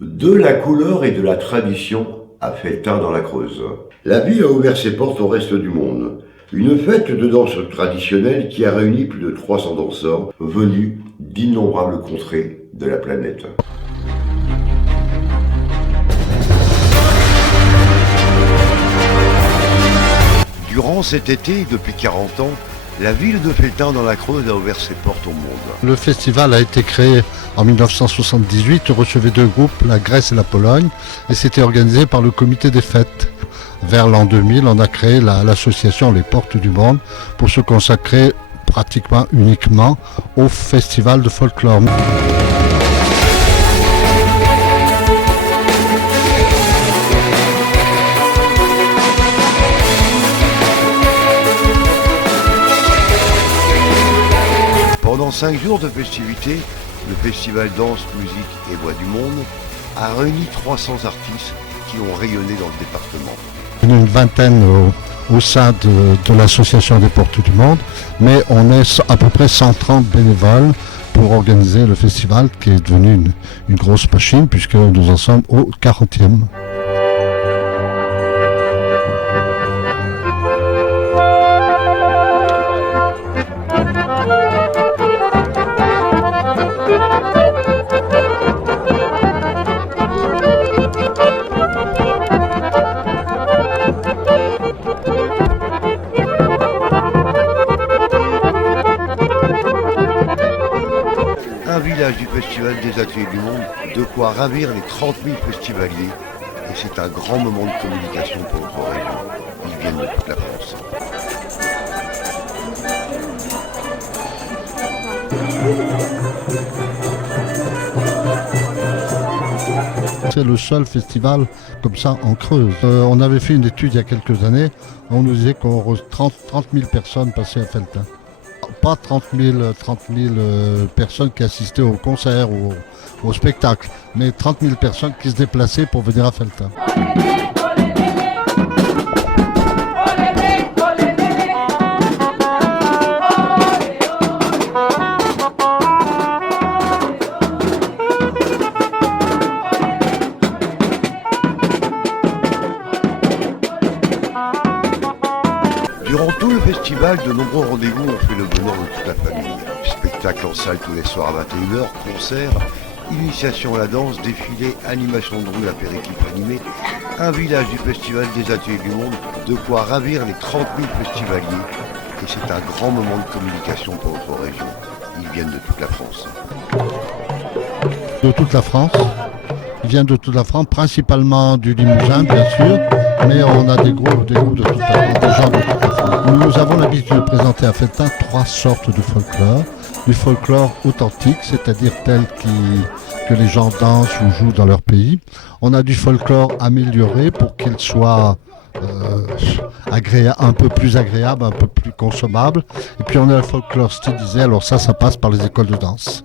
De la couleur et de la tradition à Felletin dans la Creuse. La ville a ouvert ses portes au reste du monde. Une fête de danse traditionnelle qui a réuni plus de 300 danseurs venus d'innombrables contrées de la planète. Durant cet été, depuis 40 ans, la ville de Felletin dans la Creuse a ouvert ses portes au monde. Le festival a été créé en 1978, recevait deux groupes, la Grèce et la Pologne, et c'était organisé par le comité des fêtes. Vers l'an 2000, on a créé l'association Les Portes du Monde pour se consacrer pratiquement uniquement au festival de folklore. Pendant 5 jours de festivités, le festival Danse, Musique et Voix du Monde a réuni 300 artistes qui ont rayonné dans le département. Une vingtaine au sein de l'association des Portes du Monde, mais on est à peu près 130 bénévoles pour organiser le festival qui est devenu une grosse machine puisque nous en sommes au 40e. Un village du Festival des Ateliers du Monde, de quoi ravir les 30 000 festivaliers. Et c'est un grand moment de communication pour notre région. Ils viennent de toute la France. C'est le seul festival comme ça en Creuse. On avait fait une étude il y a quelques années, on nous disait qu'on 30 000 personnes passaient à Felletin. Pas 30 000 personnes qui assistaient au concert ou au spectacle, mais 30 000 personnes qui se déplaçaient pour venir à Felletin. Durant tout le festival, de nombreux rendez-vous ont fait le bonheur de toute la famille. Spectacles en salle tous les soirs à 21h, concerts, initiation à la danse, défilés, animation de rue, apéritif animé, un village du Festival des Ateliers du Monde, de quoi ravir les 30 000 festivaliers. Et c'est un grand moment de communication pour notre région. Ils viennent de toute la France. De toute la France. Ils viennent de toute la France, principalement du Limousin, bien sûr, mais on a des groupes de toute la France, des gens de toute la France. Nous avons l'habitude de présenter à Felletin 3 sortes de folklore. Du folklore authentique, c'est-à-dire tel que les gens dansent ou jouent dans leur pays. On a du folklore amélioré pour qu'il soit un peu plus agréable, un peu plus consommable. Et puis on a le folklore stylisé, alors ça passe par les écoles de danse.